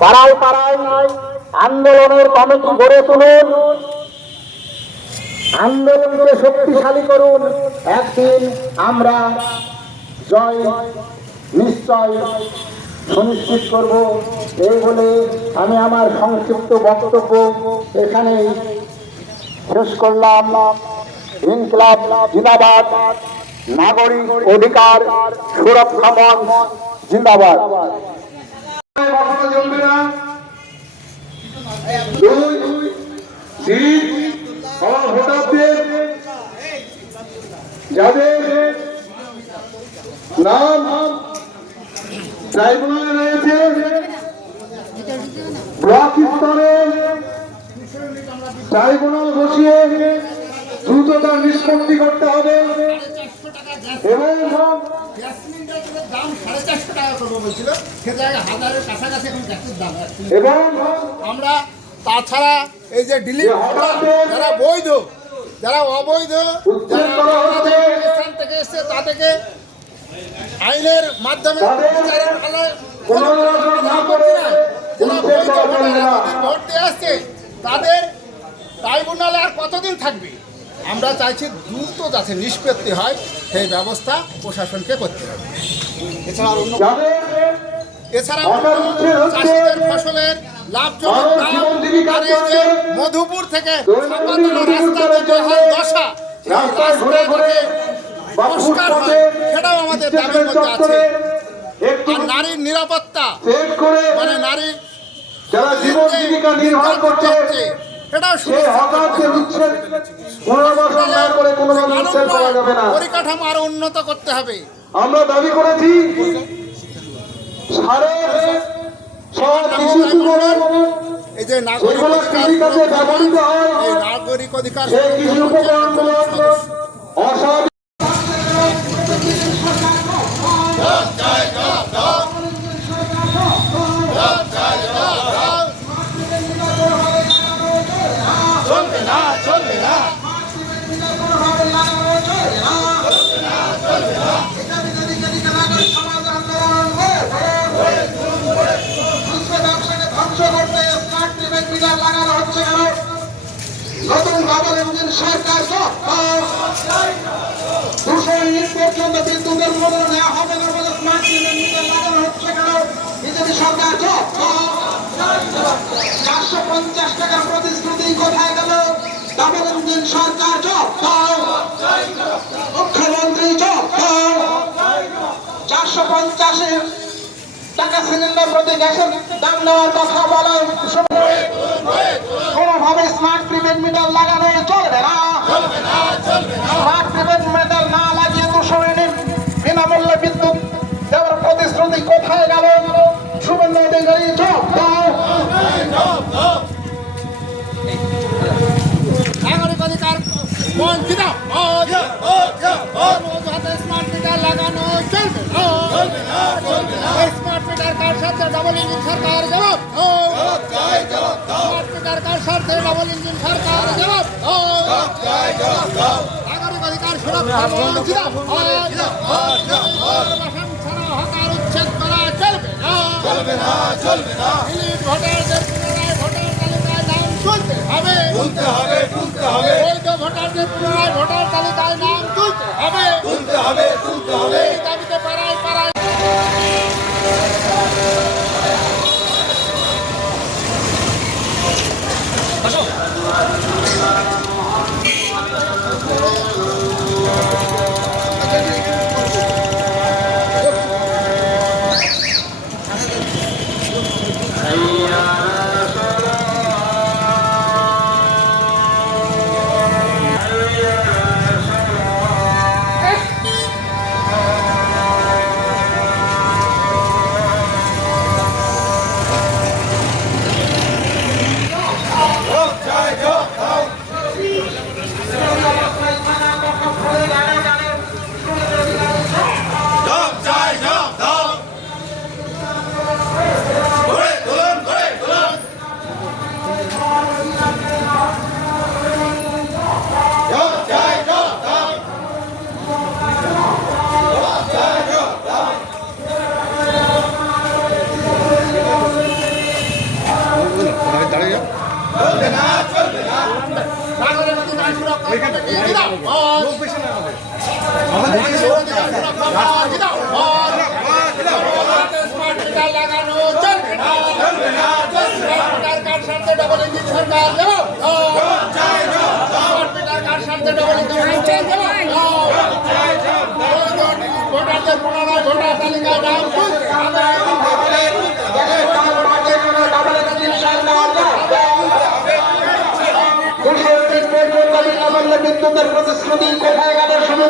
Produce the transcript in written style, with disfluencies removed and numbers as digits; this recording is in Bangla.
পাড়ায় পাড়ায় আন্দোলনের কমিটি গড়ে তুলুন, আন্দোলনকে শক্তিশালী করুন। একদিন আমরা জয় নিশ্চয় সুনিশ্চিত করব। এই বলে আমি আমার সংক্ষিপ্ত বক্তব্য এখানেই শেষ করলাম। ইনকিলাব জিন্দাবাদ, নাগরিক অধিকার সুরক্ষা মঞ্চ জিন্দাবাদ। ভোটারদের যাদের নাম ট্রাইব্যুনালে রয়েছে, ব্লক স্তরে ট্রাইব্যুনাল বসিয়ে দ্রুত তার নিষ্পত্তি করতে হবে এবং আমরা তাছাড়া এই যে ডিলিট যারা বৈধ যারা অবৈধ থেকে এসছে তাদেরকে আইনের মাধ্যমে ভোট দিয়ে আসছে তাদের ট্রাইব্যুনালে আর কতদিন থাকবে? আমরা চাইছি দ্রুত যাতে নিষ্পত্তি হয় সেই ব্যবস্থা প্রশাসনকে করতে হবে। এছাড়াও চাষিদের ফসলের লাভজনক দাম, মধুপুর থেকে দশা সংস্কার হয় সেটাও আমাদের দাবির মধ্যে আছে। আর নারীর নিরাপত্তা, মানে নারী যারা জীবন জীবিকা নির্বাহ করছে সেটাও পরিকাঠামো আরো উন্নত করতে হবে। আমরা দাবি করেছি এই যে নাগরিক অধিকার লাগানো হচ্ছে কেন? নতুন ডাবল ইঞ্জিন সরকার 200 ইউনিট পর্যন্ত বিদ্যুতের মূল্য নেওয়া হবে না বলে স্মার্ট মিটার লাগানো হচ্ছে কেন? বিজেপি সরকার 450 টাকার প্রতিশ্রুতি কোথায় গেল? ডাবল ইঞ্জিন সরকার মুখ্যমন্ত্রী 450 টাকা সিলিন্ডার প্রতি গ্যাসের দাম নেওয়ার কথা বলে কোনোভাবে স্মার্ট প্রিপেড মিটার লাগানো চলবে না। স্মার্ট প্রিপেড মিটার না লাগিয়ে 200 ইউনিট বিনামূল্যে বিদ্যুৎ দেওয়ার প্রতিশ্রুতি কোথায় গেল? শুভেন্দু অধিকারী নাগরিক অধিকার বঞ্চিত স্মার্ট মিটার লাগানো চলবে। স্মার্ট মিটার কার সাথে ডাবল ইঞ্জিন সরকার জবাব। স্মার্ট মিটার কার সাথে ডাবল ইঞ্জিন সরকার জবাব। নাগরিক অধিকার সুরক্ষা বঞ্চিত ছাড়া হকার উচ্ছেদ করা চলবে না। ভোটারদের পুনরায় ভোটার তালিকায় নাম তুলতে হবে। বৈধ ভোটারদের পুনরায় ভোটার তালিকায় নাম তুলতে হবে। এই দাবিতে পাড়ায় পাড়ায় নাগরিক অধিকার সুরক্ষা কমিটি জিন্দাবাদ। জিন্দাবাদ। স্মার্ট মিটার লাগানো চলবে না। স্মার্ট মিটার কার স্বার্থে ডবল ইঞ্জিন সরকার দেব। স্মার্ট মিটার কার স্বার্থে ডবল ইঞ্জিন সরকার দেব। ভোটারদের পুনরায় ভোটার তালিকায় নাম তুলতে হবে। বিদ্যুতের প্রতিশ্রুতি কোথায় গেল শুনুন।